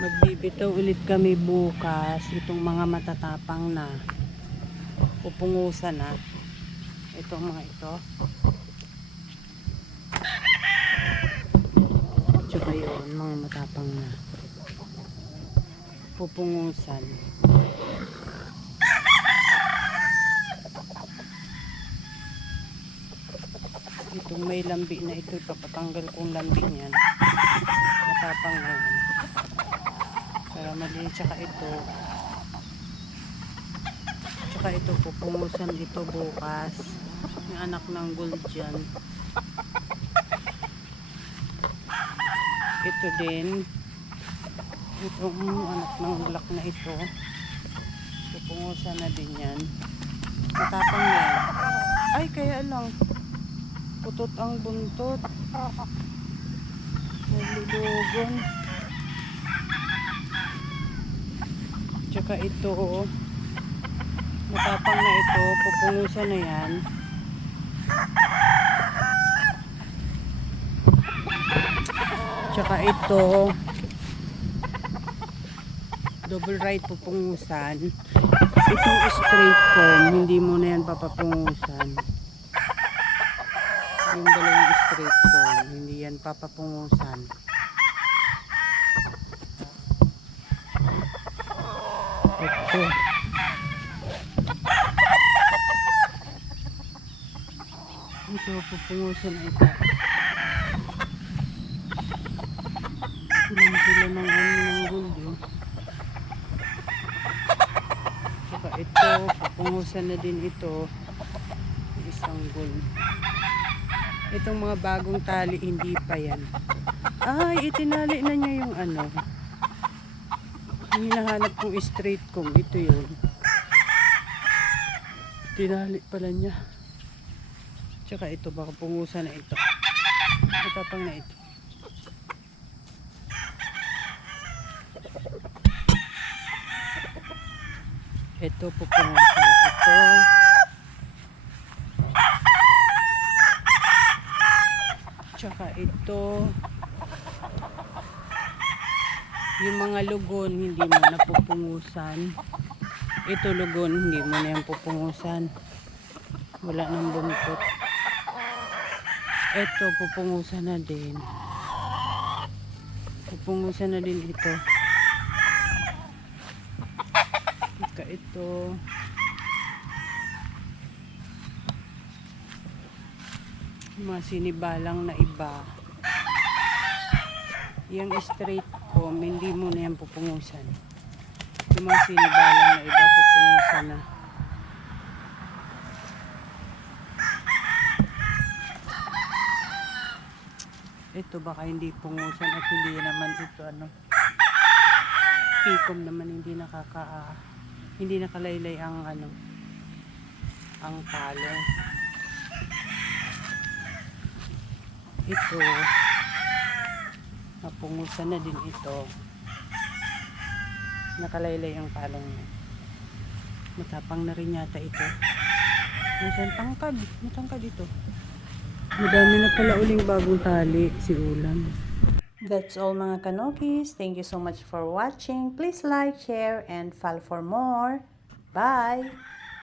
Magbibitaw ulit kami bukas. Itong mga matatapang na pupungusan na. Itong mga ito. Tsaka yun, mga matapang na pupungusan. Itong may lambi na ito, ipapatanggal kong lambi niyan. Matapang na yan. Para malinis. Tsaka ito pupungusan dito bukas. Yung anak ng gold dyan. Ito din. Itong anak ng black na ito. Pupungusan na din yan. Matapang na yan. Ay, kaya lang. Putot ang buntot. Naglulugon. Tsaka ito, matapang na ito, pupungusan na yan. Tsaka ito, double right pupungusan. Itong straight comb, hindi mo na yan papapungusan. Yung dalawang straight comb, hindi yan papapungusan. Ito. Ito, pupungusan na ito. Sila ng gold yun. Saka ito, pupungusan na din ito. Isang gold. Itong mga bagong tali, hindi pa yan. Ay, itinali na niya yung ano. Yung hinahanap kong straight comb, ito yun. Tinali pala niya. Tsaka ito, baka pungusan na ito. Matapang na ito. Ito, pupungusan ito. Tsaka ito. Yung mga lugon, hindi mo na pupungusan. Ito lugon, hindi mo na yan pupungusan. Wala nang buntot. Ito, pupungusan na din. Pupungusan na din ito. Tsaka ito. Mga sinibalang na iba. Yung straight comb, hindi mo na yan pupungusan. Yung mga sinibalang na iba, pupungusan na. Ito baka hindi pungusan at hindi naman ito ano. Pikom naman hindi nakalaylay ang ano, ang palo. Ito napungusan na din ito. Nakalaylay ang palong niya. Matapang na rin yata ito. Nasaan tangkad? Matangkad ito. Madami na pala uling bagong tali si ulam. That's all mga kanokis. Thank you so much for watching. Please like, share, and follow for more. Bye!